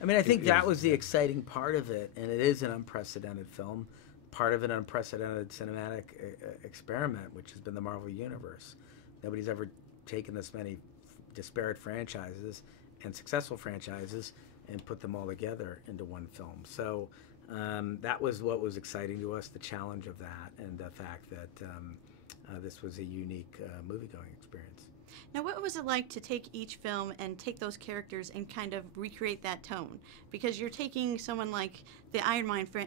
I mean, I think it that was was the exciting part of it, and it is an unprecedented film, part of an unprecedented cinematic experiment, which has been the Marvel Universe. Nobody's ever taken this many disparate franchises and successful franchises and put them all together into one film. So that was what was exciting to us, the challenge of that, and the fact that this was a unique movie-going experience. Now, what was it like to take each film and take those characters and kind of recreate that tone? Because you're taking someone like the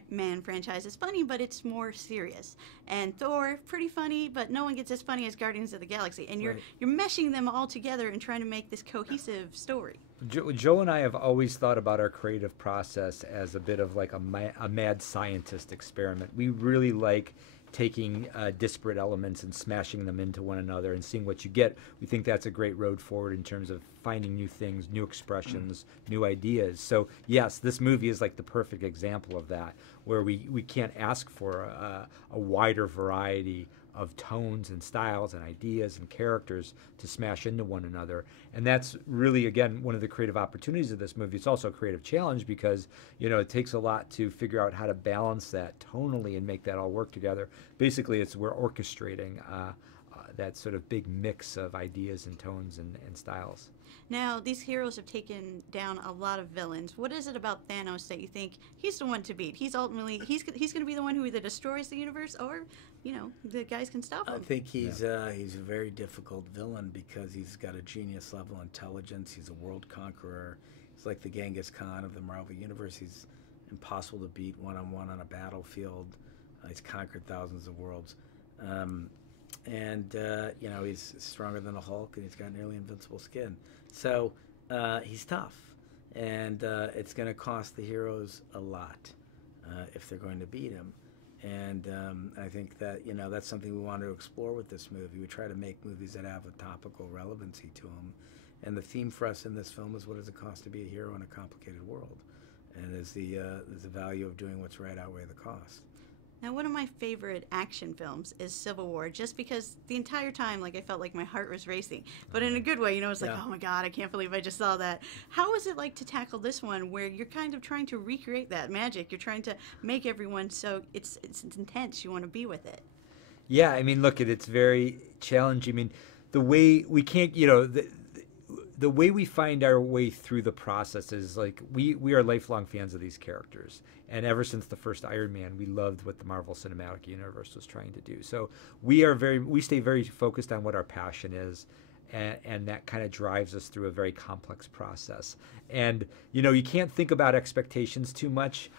Man franchise. It's funny, but it's more serious. And Thor, pretty funny, but no one gets as funny as Guardians of the Galaxy. And you're meshing them all together and trying to make this cohesive story. Joe and I have always thought about our creative process as a bit of like a mad scientist experiment. We really like taking disparate elements and smashing them into one another and seeing what you get. We think that's a great road forward in terms of finding new things, new expressions, new ideas. So yes, this movie is like the perfect example of that, where we can't ask for a wider variety of tones and styles and ideas and characters to smash into one another. And that's really, again, one of the creative opportunities of this movie. It's also a creative challenge because, you know, it takes a lot to figure out how to balance that tonally and make that all work together. Basically, we're orchestrating that sort of big mix of ideas and tones and styles. Now, these heroes have taken down a lot of villains. What is it about Thanos that you think he's the one to beat? He's ultimately he's going to be the one who either destroys the universe or, you know, the guys can stop him. I think he's a very difficult villain because he's got a genius level intelligence. He's a world conqueror. He's like the Genghis Khan of the Marvel Universe. He's impossible to beat one-on-one on a battlefield. He's conquered thousands of worlds. You know, he's stronger than a Hulk, and he's got nearly invincible skin. So he's tough, and it's going to cost the heroes a lot if they're going to beat him. And I think that, you know, that's something we want to explore with this movie. We try to make movies that have a topical relevancy to them. And the theme for us in this film is, what does it cost to be a hero in a complicated world? And is the value of doing what's right outweigh the cost? Now, one of my favorite action films is Civil War, just because the entire time, like, I felt like my heart was racing. But in a good way, you know, it's like, oh my God, I can't believe I just saw that. How is it like to tackle this one where you're kind of trying to recreate that magic? You're trying to make everyone so it's intense. You want to be with it. Yeah, I mean, look, it's very challenging. I mean, the way we can't, you know, the way we find our way through the process is like we are lifelong fans of these characters, and ever since the first Iron Man, we loved what the Marvel Cinematic Universe was trying to do. So we stay very focused on what our passion is, and that kind of drives us through a very complex process. And you know, you can't think about expectations too much.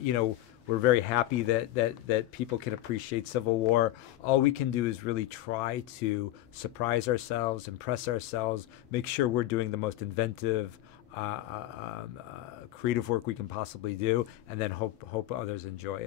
You know, we're very happy that people can appreciate Civil War. All we can do is really try to surprise ourselves, impress ourselves, make sure we're doing the most inventive, creative work we can possibly do, and then hope others enjoy it.